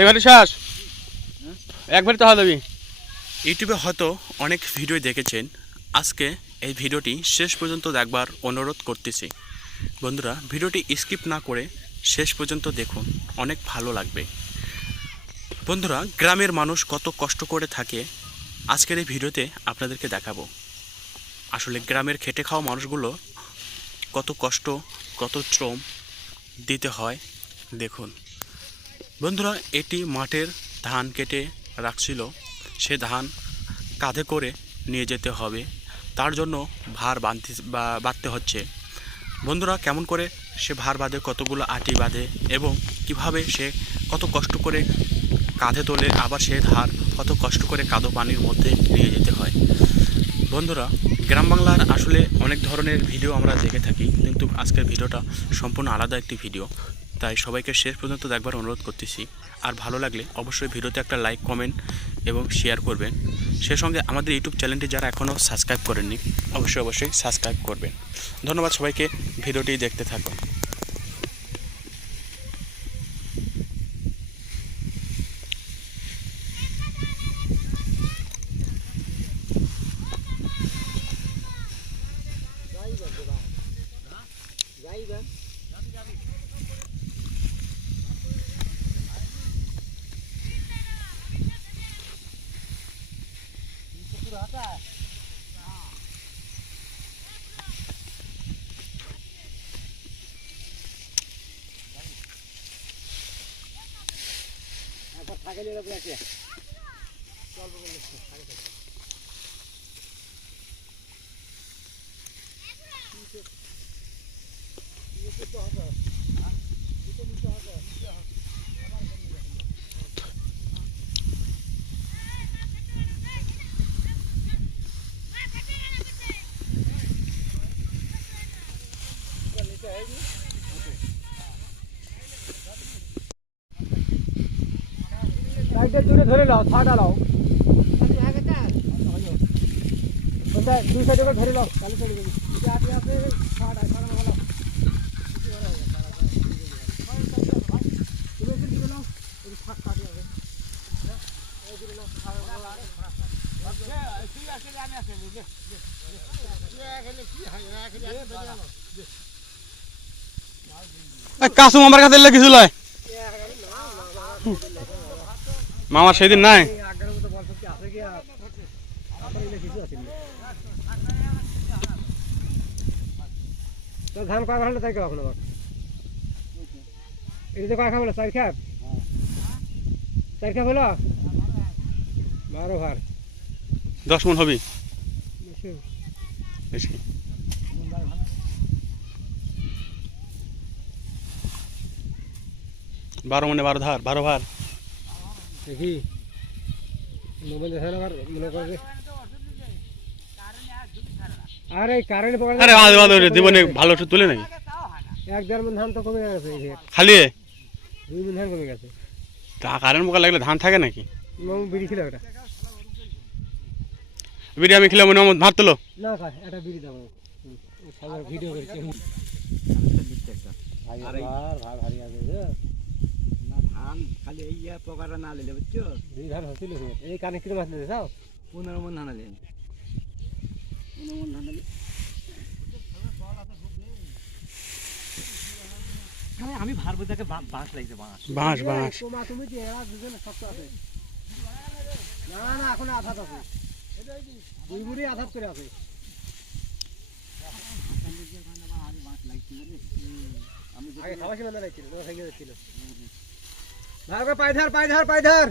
এবারে শ্বাস একবারে তো হবে। ইউটিউবে হয়তো অনেক ভিডিও দেখেছেন, আজকে এই ভিডিওটি শেষ পর্যন্ত দেখবার অনুরোধ করতেছি। বন্ধুরা, ভিডিওটি স্কিপ না করে শেষ পর্যন্ত দেখুন, অনেক ভালো লাগবে। বন্ধুরা, গ্রামের মানুষ কত কষ্ট করে থাকে আজকের এই ভিডিওতে আপনাদেরকে দেখাবো। আসলে গ্রামের খেটে খাওয়া মানুষগুলো কত কষ্ট, কত শ্রম দিতে হয় দেখুন। বন্ধুরা, এটি মাঠের ধান কেটে রাখছিল, সে ধান কাঁধে করে নিয়ে যেতে হবে, তার জন্য ভার বাঁধতে হচ্ছে। বন্ধুরা, কেমন করে সে ভার বাঁধে, কতগুলো আটি বাঁধে এবং কিভাবে সে কত কষ্ট করে কাঁধে তোলে, আবার সে ধার কত কষ্ট করে কাদো পানির মধ্যে নিয়ে যেতে হয়। বন্ধুরা, গ্রাম বাংলার আসলে অনেক ধরনের ভিডিও আমরা দেখে থাকি, কিন্তু আজকের ভিডিওটা সম্পূর্ণ আলাদা একটি ভিডিও, তাই সবাইকে শেষ পর্যন্ত দেখবার অনুরোধ করতেছি। আর ভালো লাগলে অবশ্যই ভিডিওতে একটা লাইক, কমেন্ট এবং শেয়ার করবেন। সে সঙ্গে আমাদের ইউটিউব চ্যানেলটি যারা এখনও সাবস্ক্রাইব করেননি অবশ্যই সাবস্ক্রাইব করবেন। ধন্যবাদ সবাইকে, ভিডিওটি দেখতে থাকুন। ধরে নাও, ছাটা নাও, দুই সাইডে ধরে নাও, তাহলে চলে যাবে। কাসু মামার কাছে লেগেছিল মামার সেদিন নাই। ধান কয় ভালো তাই কখন আবার এটা কয় খাবো 4 খাপ 4 খাপ হলো 12 ভার 10 মণ হবে বেশি। 12 মণে 12 ধার 12 ভার দেখি মোবাইল দেখে না মনে করে। আরে কারেন্ট পড়ে, আরে আরে জীবনে ভালো তো তুলে নাই। 1-1.5 মণ ধান তো কমে গেছে খালি 2 মণ ধান কমে গেছে। তা কারেন্ট পোকা লাগলে ধান থাকে নাকি? বিড়ি ছিল ওটা, বিড়ি আমি খেলাম মনে ভাত তুলো না এটা বিড়ি দাও সবার ভিডিও করেছে। আরে ভাই ভারী আছে না ধান খালি এই পোকাটা না নিলে বুঝছো, 2 ধান হছিল এই কানে কি মাছ নিতে যাও 15 মণ ধান নিলেন 15 মণ ধান নিলে। আমি ভারবো তাকে বাঁশ লাগছে, বাঁশ বাঁশ তোমা তুমি যে এরা দুজন শক্ত আছে না না এখন আঘাত আছে, দুই মুড়ি আঘাত করে আছে। আমি আগে খাওয়াছি মানে লাগছিল তো ভেঙে যাচ্ছিল। ভালো করে পায় ধার